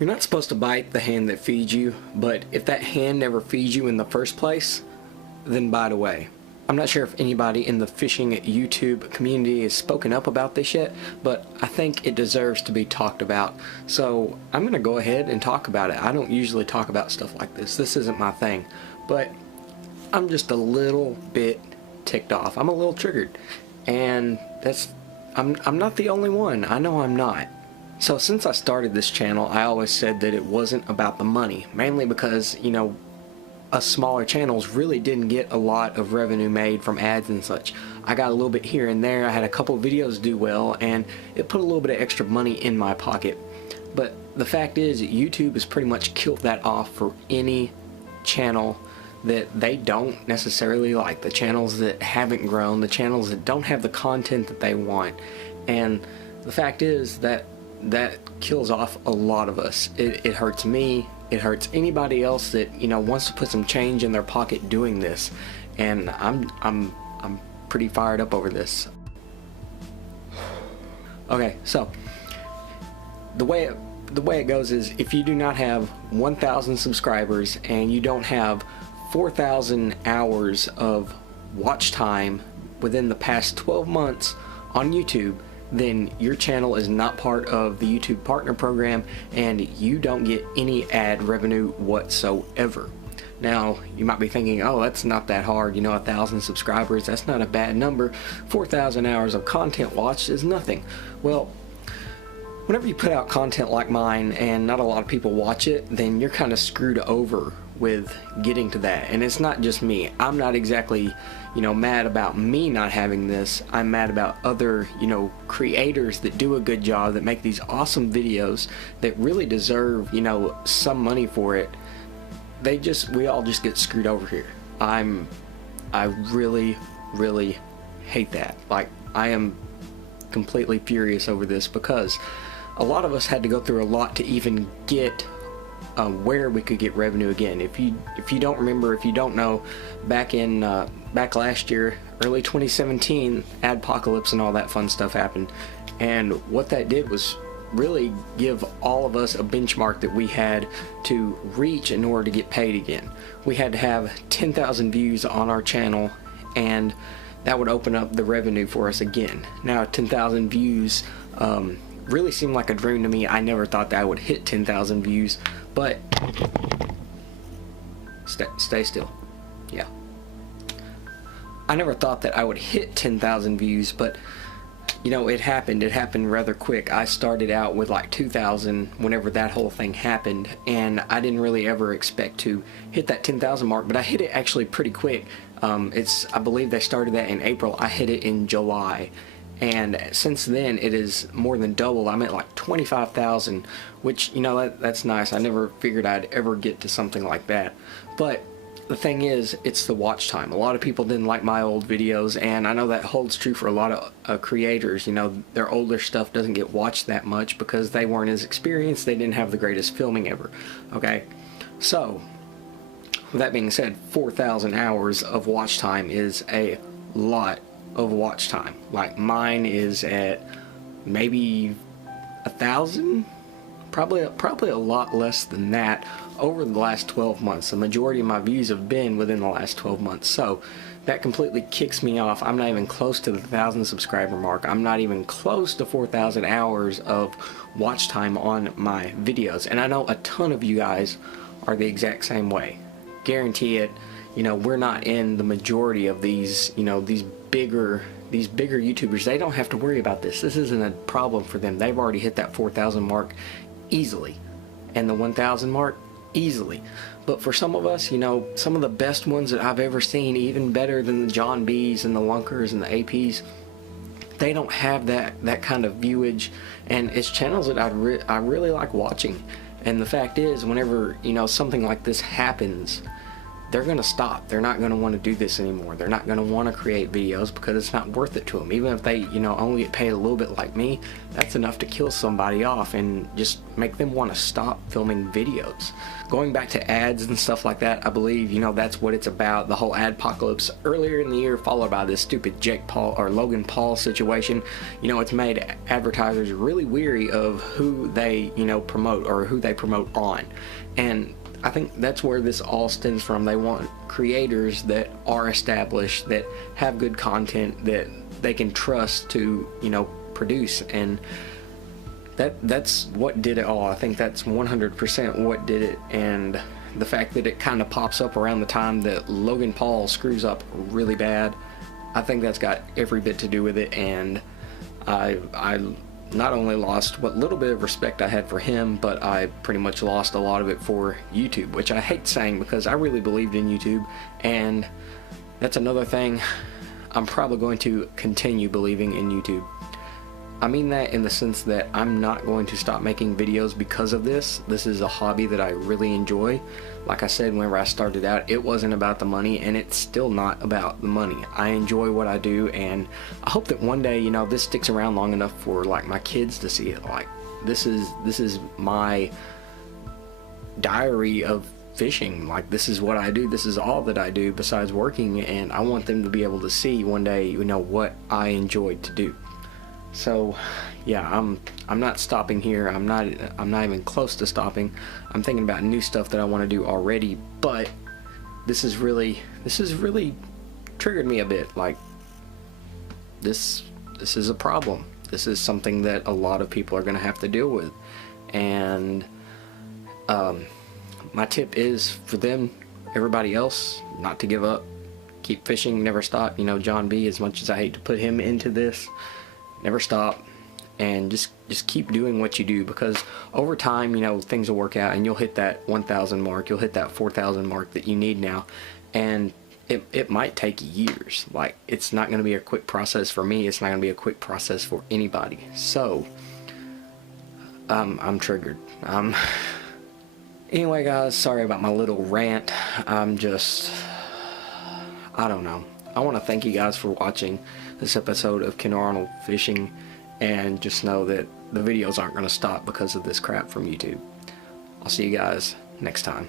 You're not supposed to bite the hand that feeds you, but if that hand never feeds you in the first place, then bite away. I'm not sure if anybody in the fishing YouTube community has spoken up about this yet, but I think it deserves to be talked about. So I'm going to go ahead and talk about it. I don't usually talk about stuff like this. This isn't my thing, but I'm just a little bit ticked off. I'm a little triggered, and I'm not the only one. I know I'm not. So since I started this channel, I always said that it wasn't about the money, mainly because, you know, us smaller channels really didn't get a lot of revenue made from ads and such. I got a little bit here and there. I had a couple of videos do well, and it put a little bit of extra money in my pocket. But the fact is, YouTube has pretty much killed that off for any channel that they don't necessarily like, the channels that haven't grown, the channels that don't have the content that they want. And the fact is that kills off a lot of us. It hurts me. It hurts anybody else that, you know, wants to put some change in their pocket doing this. And I'm pretty fired up over this. Okay, so the way it goes is, if you do not have 1,000 subscribers and you don't have 4,000 hours of watch time within the past 12 months on YouTube, then your channel is not part of the YouTube Partner Program, and you don't get any ad revenue whatsoever. Now, you might be thinking, oh, that's not that hard, you know, 1,000 subscribers, that's not a bad number. 4,000 hours of content watched is nothing. Well, whenever you put out content like mine and not a lot of people watch it, then you're kind of screwed over with getting to that. And it's not just me. I'm not exactly, you know, mad about me not having this. I'm mad about other, you know, creators that do a good job, that make these awesome videos that really deserve, you know, some money for it. We all just get screwed over here. I really hate that. Like, I am completely furious over this, because a lot of us had to go through a lot to even get where we could get revenue again. If you don't remember, if you don't know, back last year, early 2017, adpocalypse and all that fun stuff happened, and what that did was really give all of us a benchmark that we had to reach in order to get paid again. We had to have 10,000 views on our channel, and that would open up the revenue for us again. Now, 10,000 views really seemed like a dream to me. I never thought that I would hit 10,000 views, but stay still. Yeah. I never thought that I would hit 10,000 views, but you know, it happened. It happened rather quick. I started out with like 2,000 whenever that whole thing happened, and I didn't really ever expect to hit that 10,000 mark, but I hit it actually pretty quick. I believe they started that in April. I hit it in July. And since then, it is more than doubled. I'm at like 25,000, which, you know, that's nice. I never figured I'd ever get to something like that. But the thing is, it's the watch time. A lot of people didn't like my old videos, and I know that holds true for a lot of creators. You know, their older stuff doesn't get watched that much because they weren't as experienced. They didn't have the greatest filming ever. Okay, so with that being said, 4,000 hours of watch time is a lot of watch time. Like, mine is at maybe 1,000, probably a lot less than that over the last 12 months. The majority of my views have been within the last 12 months, so that completely kicks me off. I'm not even close to the 1,000 subscriber mark. I'm not even close to 4,000 hours of watch time on my videos, and I know a ton of you guys are the exact same way. Guarantee it. You know, we're not in the majority of these, you know, these bigger YouTubers. They don't have to worry about this. This isn't a problem for them. They've already hit that 4,000 mark easily, and the 1,000 mark easily. But for some of us, you know, some of the best ones that I've ever seen, even better than the John B's and the Lunkers and the APs, they don't have that kind of viewage, and it's channels that I really like watching. And the fact is, whenever, you know, something like this happens, they're going to stop. They're not going to want to do this anymore. They're not going to want to create videos because it's not worth it to them. Even if they, you know, only get paid a little bit like me, that's enough to kill somebody off and just make them want to stop filming videos. Going back to ads and stuff like that, I believe, you know, that's what it's about. The whole adpocalypse earlier in the year, followed by this stupid Jake Paul or Logan Paul situation. You know, it's made advertisers really weary of who they, you know, promote or who they promote on. And I think that's where this all stems from. They want creators that are established, that have good content, that they can trust to, you know, produce. And that's what did it all. I think that's 100% what did it. And the fact that it kind of pops up around the time that Logan Paul screws up really bad, I think that's got every bit to do with it. And I not only lost what little bit of respect I had for him, but I pretty much lost a lot of it for YouTube, which I hate saying because I really believed in YouTube. And that's another thing, I'm probably going to continue believing in YouTube. I mean that in the sense that I'm not going to stop making videos because of this. This is a hobby that I really enjoy. Like I said, whenever I started out, it wasn't about the money, and it's still not about the money. I enjoy what I do, and I hope that one day, you know, this sticks around long enough for like my kids to see it. Like, this is my diary of fishing. Like, this is what I do. This is all that I do besides working, and I want them to be able to see one day, you know, what I enjoyed to do. So yeah, I'm not stopping here. I'm not even close to stopping. I'm thinking about new stuff that I want to do already, but this has really triggered me a bit. Like, this is a problem. This is something that a lot of people are going to have to deal with. And my tip is for them, everybody else, not to give up. Keep fishing, never stop. You know, John B., as much as I hate to put him into this, never stop, and just keep doing what you do, because over time, you know, things will work out and you'll hit that 1,000 mark, you'll hit that 4,000 mark that you need now. And it might take years. Like, it's not going to be a quick process for me. It's not going to be a quick process for anybody. So I'm triggered. Anyway, guys, sorry about my little rant. I don't know. I want to thank you guys for watching this episode of Kendall Arnold Fishing, and just know that the videos aren't going to stop because of this crap from YouTube. I'll see you guys next time.